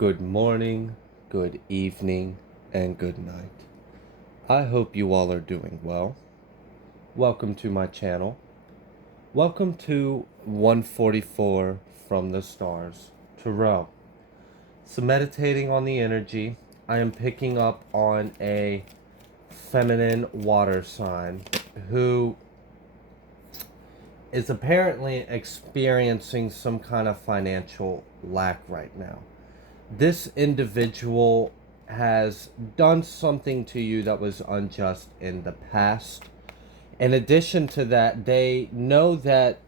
Good morning, good evening, and good night. I hope you all are doing well. Welcome to my channel. Welcome to 144 from the stars, Tarot. So meditating on the energy, I am picking up on a feminine water sign who is apparently experiencing some kind of financial lack right now. This individual has done something to you that was unjust in the past. In addition to that, they know that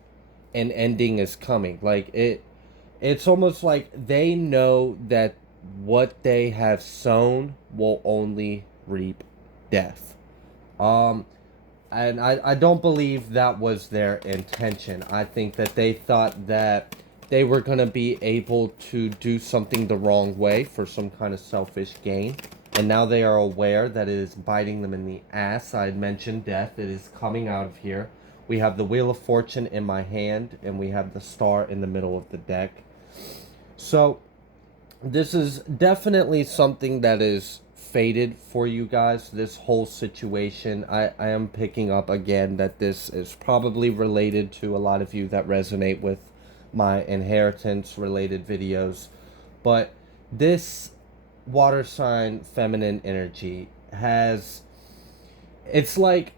an ending is coming. It's almost like they know that what they have sown will only reap death. Um and I don't believe that was their intention. I think that they thought that they were going to be able to do something the wrong way for some kind of selfish gain. And now they are aware that it is biting them in the ass. I had mentioned death. It is coming out of here. We have the Wheel of Fortune in my hand, and we have the Star in the middle of the deck. So, this is definitely something that is fated for you guys. This whole situation, I am picking up again that this is probably related to a lot of you that resonate with my inheritance related videos. But this water sign feminine energy has, it's like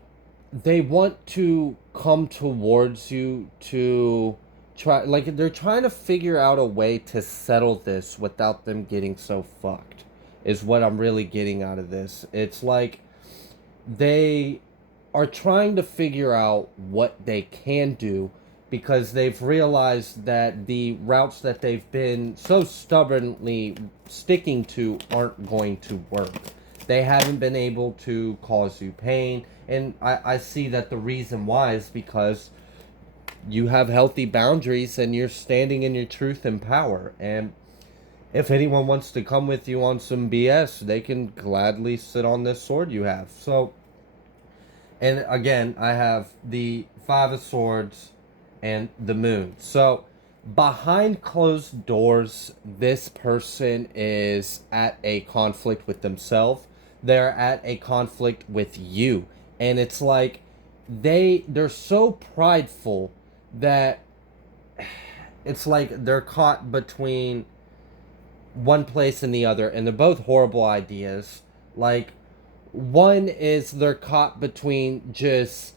they want to come towards you to try, like they're trying to figure out a way to settle this without them getting so fucked, is what I'm really getting out of this. It's like they are trying to figure out what they can do because they've realized that the routes that they've been so stubbornly sticking to aren't going to work. They haven't been able to cause you pain, and I see that the reason why is because you have healthy boundaries and you're standing in your truth and power. And if anyone wants to come with you on some BS, they can gladly sit on this sword you have. So, and again, I have the Five of Swords and the Moon. So, behind closed doors, this person is at a conflict with themselves. They're at a conflict with you. And it's like they're so prideful that it's like they're caught between one place and the other, and they're both horrible ideas. Like, one is they're caught between just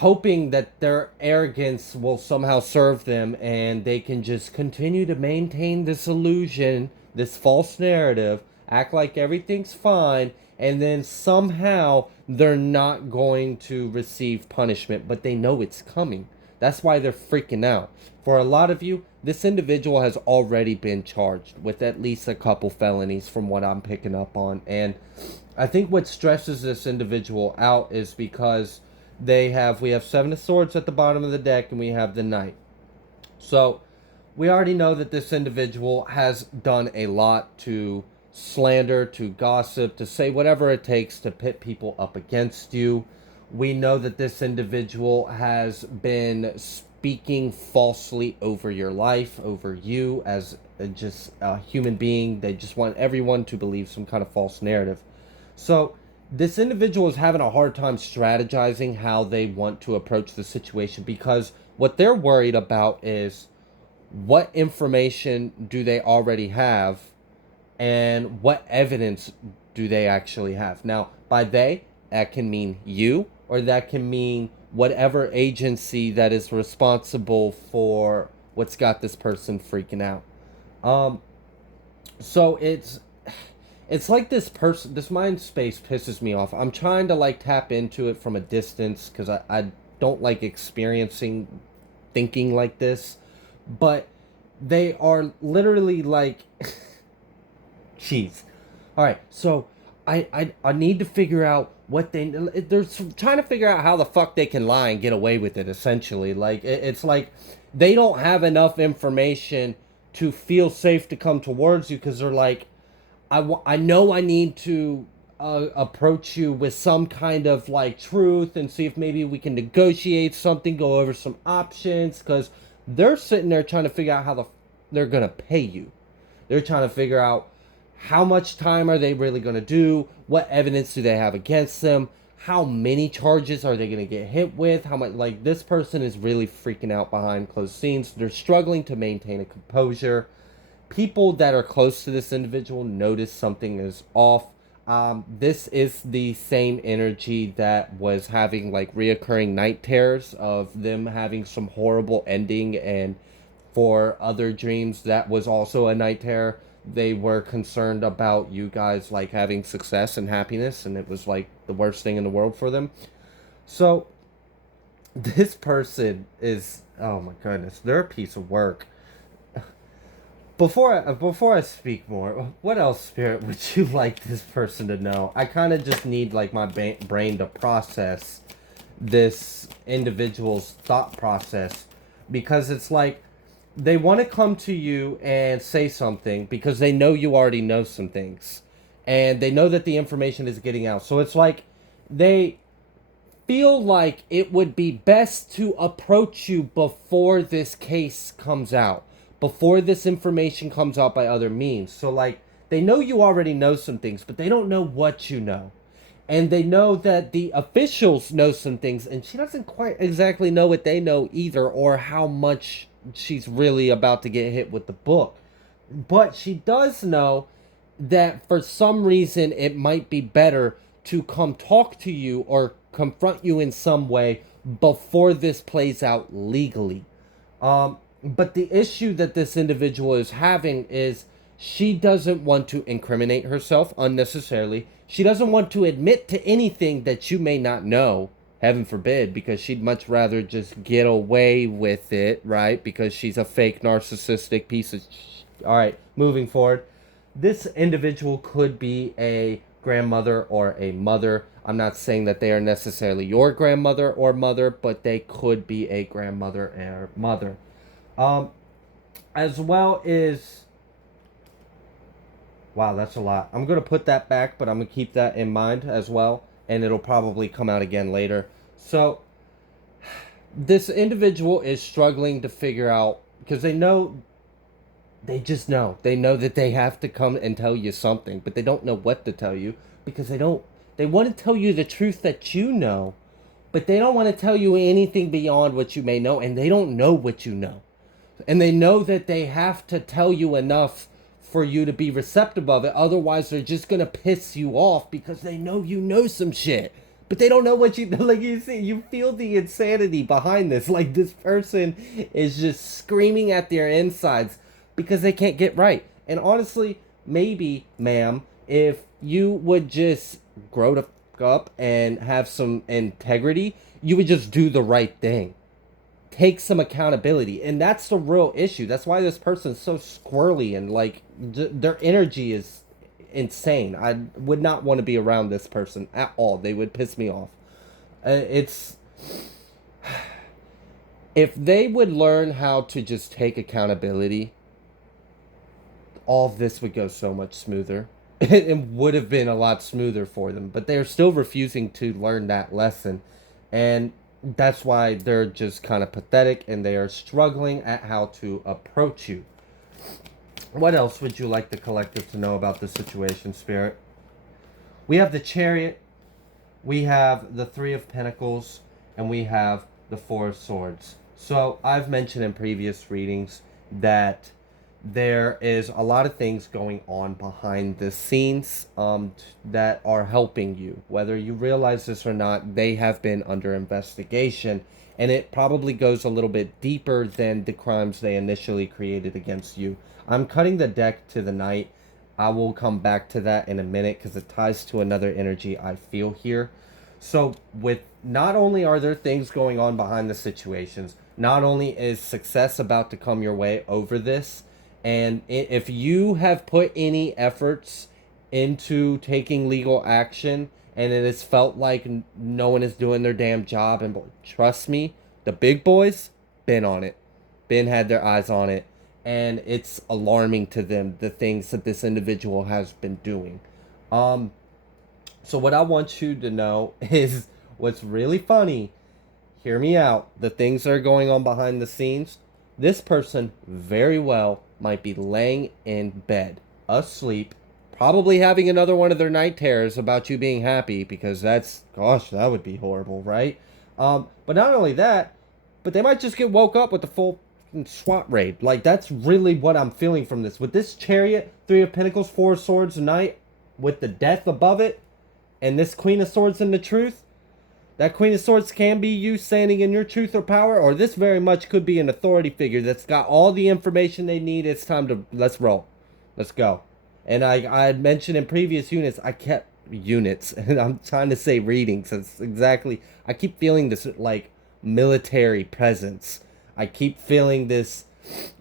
hoping that their arrogance will somehow serve them and they can just continue to maintain this illusion, this false narrative, act like everything's fine, and then somehow they're not going to receive punishment, but they know it's coming. That's why they're freaking out. For a lot of you, this individual has already been charged with at least a couple felonies from what I'm picking up on. And I think what stresses this individual out is because we have Seven of Swords at the bottom of the deck, and we have the Knight. So we already know that this individual has done a lot to slander, to gossip, to say whatever it takes to pit people up against you. We know that this individual has been speaking falsely over your life, over you as just a human being. They just want everyone to believe some kind of false narrative. So this individual is having a hard time strategizing how they want to approach the situation, because what they're worried about is what information do they already have and what evidence do they actually have. Now, by they, that can mean you, or that can mean whatever agency that is responsible for what's got this person freaking out. So it's like this mind space pisses me off. I'm trying to like tap into it from a distance because I don't like experiencing thinking like this, but they are literally like jeez. All right, so I need to figure out what they're trying to figure out how the fuck they can lie and get away with it, essentially. Like, it's like they don't have enough information to feel safe to come towards you, because they're like, I know I need to approach you with some kind of like truth and see if maybe we can negotiate something, go over some options, because they're sitting there trying to figure out how they're gonna pay you. They're trying to figure out how much time are they really going to do? What evidence do they have against them? How many charges are they going to get hit with? How much, like, this person is really freaking out behind closed scenes. They're struggling to maintain a composure. People that are close to this individual notice something is off. This is the same energy that was having like reoccurring night terrors of them having some horrible ending, and for other dreams that was also a night terror. They were concerned about you guys like having success and happiness, and it was like the worst thing in the world for them. So this person is, oh my goodness, they're a piece of work. Before I speak more, what else, Spirit, would you like this person to know? I kind of just need like my brain to process this individual's thought process, because it's like they want to come to you and say something because they know you already know some things, and they know that the information is getting out. So it's like they feel like it would be best to approach you before this case comes out, before this information comes out by other means. So like they know you already know some things, but they don't know what you know. And they know that the officials know some things, and she doesn't quite exactly know what they know either, or how much she's really about to get hit with the book. But she does know that for some reason it might be better to come talk to you or confront you in some way before this plays out legally. But the issue that this individual is having is she doesn't want to incriminate herself unnecessarily. She doesn't want to admit to anything that you may not know, heaven forbid, because she'd much rather just get away with it, right? Because she's a fake narcissistic piece of all right, moving forward. This individual could be a grandmother or a mother. I'm not saying that they are necessarily your grandmother or mother, but they could be a grandmother or mother. As well as, wow, that's a lot. I'm going to put that back, but I'm going to keep that in mind as well, and it'll probably come out again later. So this individual is struggling to figure out, because they know, they just know. They know that they have to come and tell you something, but they don't know what to tell you, because they want to tell you the truth that you know, but they don't want to tell you anything beyond what you may know, and they don't know what you know. And they know that they have to tell you enough for you to be receptive of it. Otherwise, they're just going to piss you off because they know you know some shit. But they don't know what you, like you see, you feel the insanity behind this. Like this person is just screaming at their insides because they can't get right. And honestly, maybe, ma'am, if you would just grow the fuck up and have some integrity, you would just do the right thing. Take some accountability. And that's the real issue. That's why this person's so squirrely, and like their energy is insane. I would not want to be around this person at all. They would piss me off. It's if they would learn how to just take accountability, all of this would go so much smoother. It would have been a lot smoother for them, but they're still refusing to learn that lesson. And that's why they're just kind of pathetic, and they are struggling at how to approach you. What else would you like the collective to know about the situation, Spirit? We have the Chariot, we have the Three of Pentacles, and we have the Four of Swords. So I've mentioned in previous readings that there is a lot of things going on behind the scenes that are helping you. Whether you realize this or not, they have been under investigation, and it probably goes a little bit deeper than the crimes they initially created against you. I'm cutting the deck to the Knight. I will come back to that in a minute because it ties to another energy I feel here. So with not only are there things going on behind the situations, not only is success about to come your way over this, and if you have put any efforts into taking legal action and it has felt like no one is doing their damn job, and trust me, the big boys been on it, been had their eyes on it, and it's alarming to them the things that this individual has been doing. So what I want you to know is what's really funny. Hear me out. The things that are going on behind the scenes, this person very well might be laying in bed, asleep, probably having another one of their night terrors about you being happy, because that's, gosh, that would be horrible, right? But not only that, but they might just get woke up with the full SWAT raid. Like, that's really what I'm feeling from this. With this Chariot, Three of Pentacles, Four of Swords, Knight, with the Death above it, and this Queen of Swords in the Truth, that Queen of Swords can be you standing in your truth or power, or this very much could be an authority figure that's got all the information they need. It's time to, let's roll. Let's go. And I had mentioned in previous units, and I'm trying to say readings. It's exactly, I keep feeling this, like, military presence. I keep feeling this,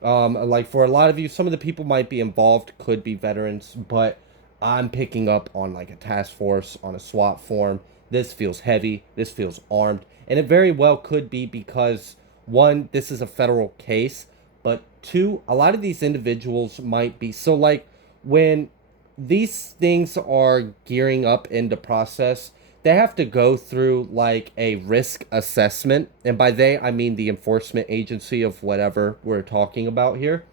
like, for a lot of you, some of the people might be involved, could be veterans, but I'm picking up on, like, a task force, on a SWAT form. This feels heavy. This feels armed. And it very well could be because, one, this is a federal case. But two, a lot of these individuals might be. So, like, when these things are gearing up into process, they have to go through, like, a risk assessment. And by they, I mean the enforcement agency of whatever we're talking about here.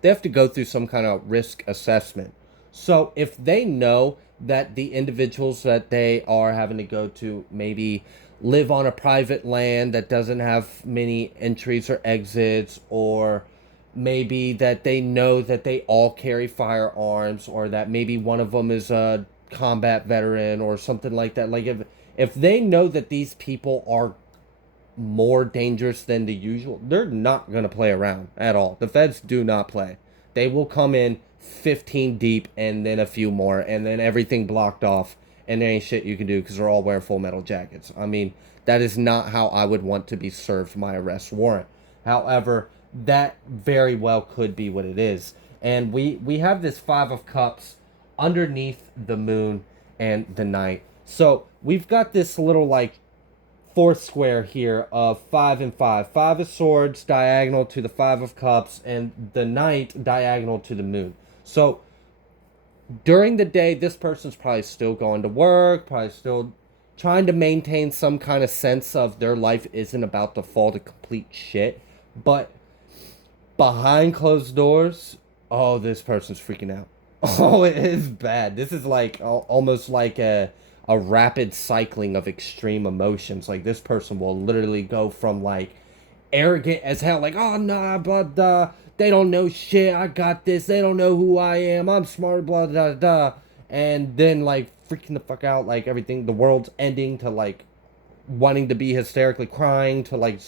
They have to go through some kind of risk assessment. So if they know that the individuals that they are having to go to maybe live on a private land that doesn't have many entries or exits, or maybe that they know that they all carry firearms, or that maybe one of them is a combat veteran or something like that. Like, if they know that these people are more dangerous than the usual, they're not going to play around at all. The feds do not play. They will come in 15 deep and then a few more, and then everything blocked off, and there ain't shit you can do because they're all wearing full metal jackets. I mean, that is not how I would want to be served my arrest warrant. However, that very well could be what it is. And we have this Five of Cups underneath the moon and the Knight. So we've got this little, like, fourth square here of 5 and 5. Five of Swords diagonal to the Five of Cups, and the Knight diagonal to the moon. So during the day, this person's probably still going to work, probably still trying to maintain some kind of sense of their life isn't about to fall to complete shit. But behind closed doors, oh, this person's freaking out. Oh, it is bad. This is like almost like a rapid cycling of extreme emotions. Like, this person will literally go from, like, arrogant as hell, like, oh, nah, blah, blah, they don't know shit, I got this, they don't know who I am, I'm smart, blah, blah, blah, and then, like, freaking the fuck out, like, everything, the world's ending, to, like, wanting to be hysterically crying, to, like,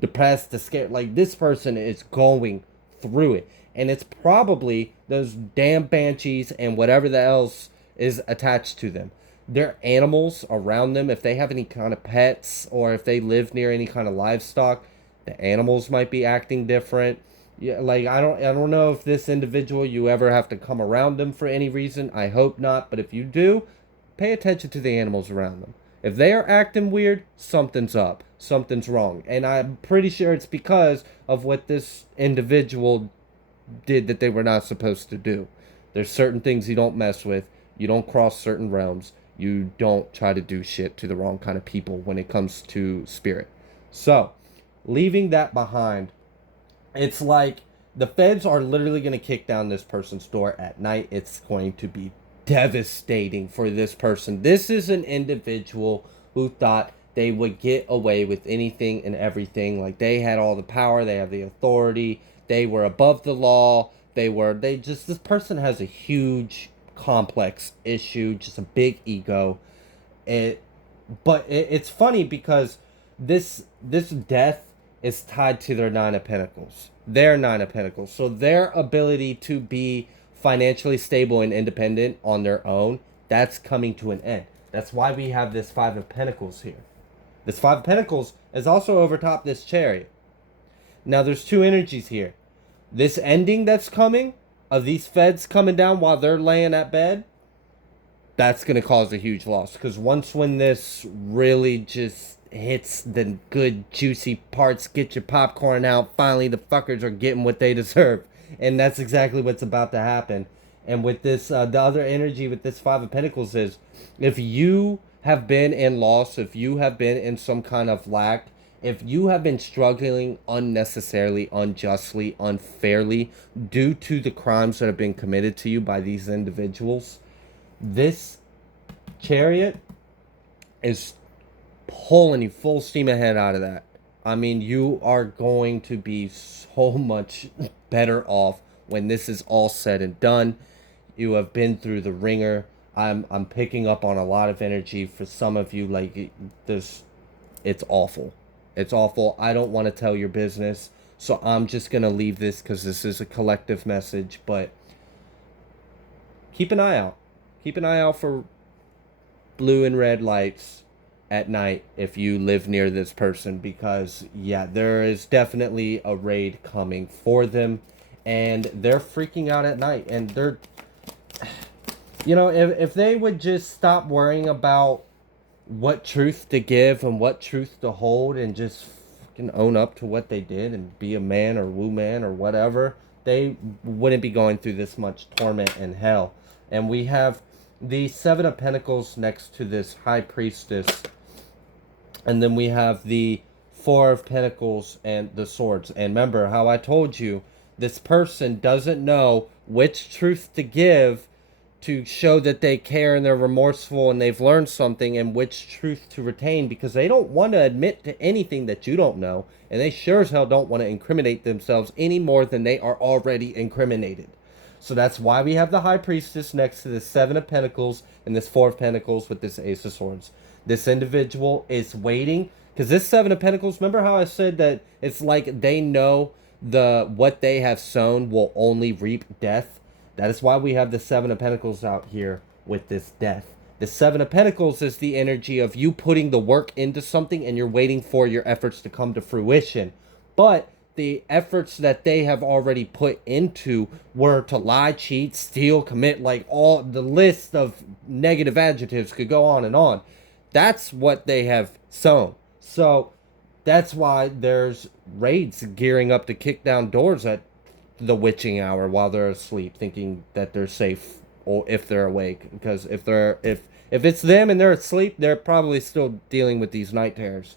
depressed, to scared. Like, this person is going through it, and it's probably those damn banshees and whatever the else is attached to them. Their animals around them, if they have any kind of pets, or if they live near any kind of livestock, the animals might be acting different. Yeah, like, I don't know if this individual, you ever have to come around them for any reason. I hope not, but if you do, pay attention to the animals around them. If they are acting weird, something's up. Something's wrong. And I'm pretty sure it's because of what this individual did that they were not supposed to do. There's certain things you don't mess with. You don't cross certain realms. You don't try to do shit to the wrong kind of people when it comes to spirit. So, leaving that behind, it's like the feds are literally going to kick down this person's door at night. It's going to be devastating for this person. This is an individual who thought they would get away with anything and everything. Like, they had all the power, they have the authority, they were above the law, this person has a huge complex issue, just a big ego. It's funny because this death is tied to their Nine of Pentacles. Their Nine of Pentacles. So their ability to be financially stable and independent on their own, that's coming to an end. That's why we have this Five of Pentacles here. This Five of Pentacles is also over top this Chariot. Now, there's two energies here. This ending that's coming, of these feds coming down while they're laying at bed, that's going to cause a huge loss. Because when this really just hits the good, juicy parts, get your popcorn out, finally the fuckers are getting what they deserve. And that's exactly what's about to happen. And with this, the other energy with this Five of Pentacles is, if you have been in loss, if you have been in some kind of lack, If you have been struggling unnecessarily, unjustly, unfairly due to the crimes that have been committed to you by these individuals, this chariot is pulling you full steam ahead out of that. I mean, you are going to be so much better off when this is all said and done. You have been through the ringer. I'm picking up on a lot of energy for some of you. Like this, it's awful. It's awful. I don't want to tell your business, so I'm just gonna leave this because this is a collective message. But keep an eye out. Keep an eye out for blue and red lights at night if you live near this person, because yeah, there is definitely a raid coming for them, and they're freaking out at night. And they're, if they would just stop worrying about what truth to give and what truth to hold and just fucking own up to what they did and be a man or woman or whatever, they wouldn't be going through this much torment and hell. And we have the Seven of Pentacles next to this High Priestess, and then we have the Four of Pentacles and the Swords. And remember how I told you, this person doesn't know which truth to give to show that they care and they're remorseful and they've learned something, and which truth to retain, because they don't want to admit to anything that you don't know, and they sure as hell don't want to incriminate themselves any more than they are already incriminated. So that's why we have the High Priestess next to the Seven of Pentacles and this Four of Pentacles with this Ace of Swords. This individual is waiting, because this Seven of Pentacles, remember how I said that it's like they know what they have sown will only reap death? That is why we have the Seven of Pentacles out here with this death. The Seven of Pentacles is the energy of you putting the work into something and you're waiting for your efforts to come to fruition. But the efforts that they have already put into were to lie, cheat, steal, commit, like all the list of negative adjectives could go on and on. That's what they have sown. So that's why there's raids gearing up to kick down doors at the witching hour while they're asleep, thinking that they're safe, or if they're awake. Because if it's them and they're asleep, they're probably still dealing with these night terrors.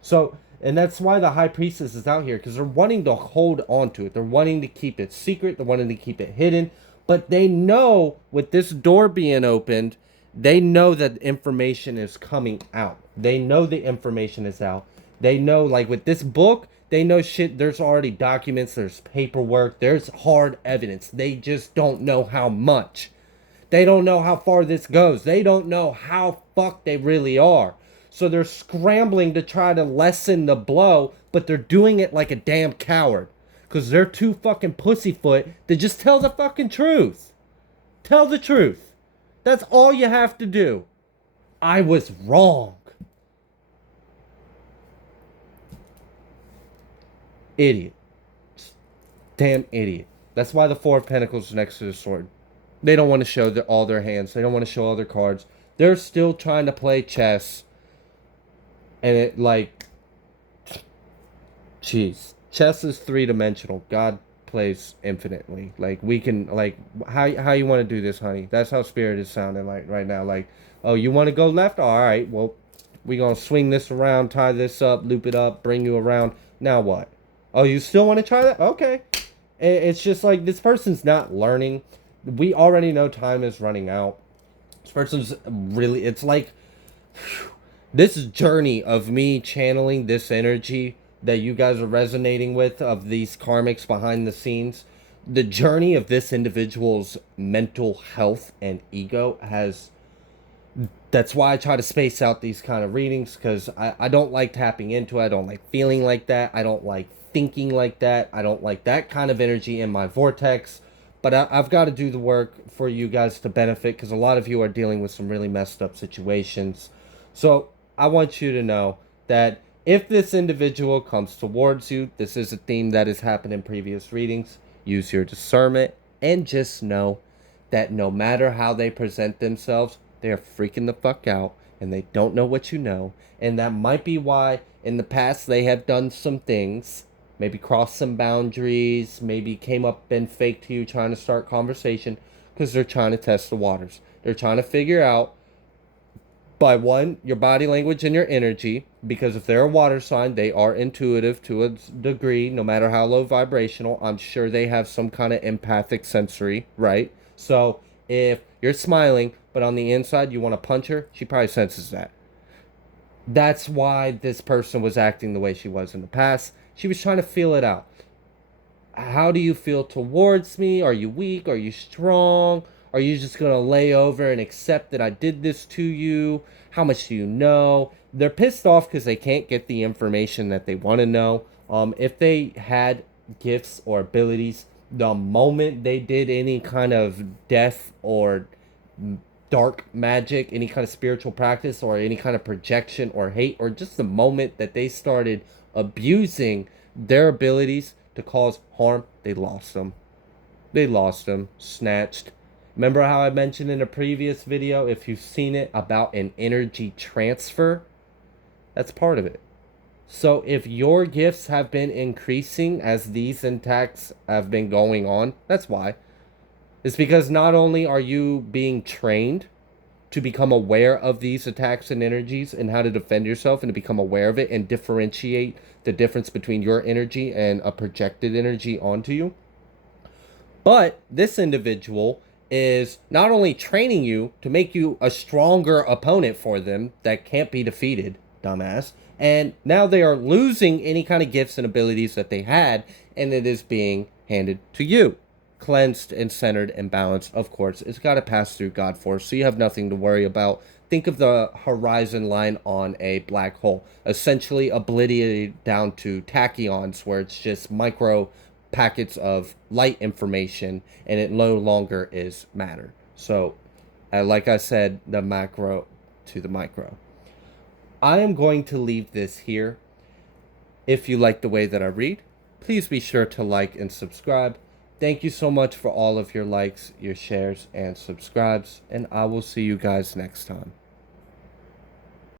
So, and that's why the High Priestess is out here, because they're wanting to hold on to it. They're wanting to keep it secret. They're wanting to keep it hidden. But they know with this door being opened, they know that information is coming out. They know the information is out. They know, like with this book, they know shit. There's already documents, there's paperwork, there's hard evidence. They just don't know how much. They don't know how far this goes. They don't know how fucked they really are. So they're scrambling to try to lessen the blow, but they're doing it like a damn coward. Because they're too fucking pussyfoot to just tell the fucking truth. Tell the truth. That's all you have to do. I was wrong. Idiot. Damn idiot. That's why the Four of Pentacles is next to the sword. They don't want to show all their hands. They don't want to show all their cards. They're still trying to play chess. And it, like, jeez. Chess is three-dimensional. God plays infinitely. Like, we can, like, how you want to do this, honey? That's how Spirit is sounding like right now. Like, oh, you want to go left? All right, well, we're going to swing this around, tie this up, loop it up, bring you around. Now what? Oh, you still want to try that? Okay. It's just like, this person's not learning. We already know time is running out. This person's really, it's like, this journey of me channeling this energy that you guys are resonating with, of these karmics behind the scenes. The journey of this individual's mental health and ego has, that's why I try to space out these kind of readings, because I don't like tapping into it. I don't like feeling like that. I don't like thinking like that. I don't like that kind of energy in my vortex. But I've got to do the work for you guys to benefit, because a lot of you are dealing with some really messed up situations. So I want you to know that if this individual comes towards you, this is a theme that has happened in previous readings. Use your discernment and just know that no matter how they present themselves, they're freaking the fuck out and they don't know what you know. And that might be why in the past they have done some things, maybe crossed some boundaries, maybe came up and faked to you trying to start conversation, because they're trying to test the waters. They're trying to figure out by one, your body language and your energy, because if they're a water sign, they are intuitive to a degree, no matter how low vibrational. I'm sure they have some kind of empathic sensory, right? So if you're smiling, but on the inside you want to punch her, she probably senses that. That's why this person was acting the way she was in the past. She was trying to feel it out. How do you feel towards me? Are you weak? Are you strong? Are you just going to lay over and accept that I did this to you? How much do you know? They're pissed off because they can't get the information that they want to know. If they had gifts or abilities, the moment they did any kind of death or dark magic, any kind of spiritual practice, or any kind of projection or hate, or just the moment that they started abusing their abilities to cause harm, they lost them. They lost them, snatched. Remember how I mentioned in a previous video, if you've seen it, about an energy transfer? That's part of it. So if your gifts have been increasing as these attacks have been going on, that's why. It's because not only are you being trained to become aware of these attacks and energies and how to defend yourself and to become aware of it and differentiate the difference between your energy and a projected energy onto you, but this individual is not only training you to make you a stronger opponent for them that can't be defeated, dumbass, and now they are losing any kind of gifts and abilities that they had, and it is being handed to you. Cleansed and centered and balanced, of course. It's got to pass through God Force, so you have nothing to worry about. Think of the horizon line on a black hole, essentially obliterated down to tachyons, where it's just micro packets of light information, and it no longer is matter. So, like I said, the macro to the micro. I am going to leave this here. If you like the way that I read, please be sure to like and subscribe. Thank you so much for all of your likes, your shares, and subscribes, and I will see you guys next time.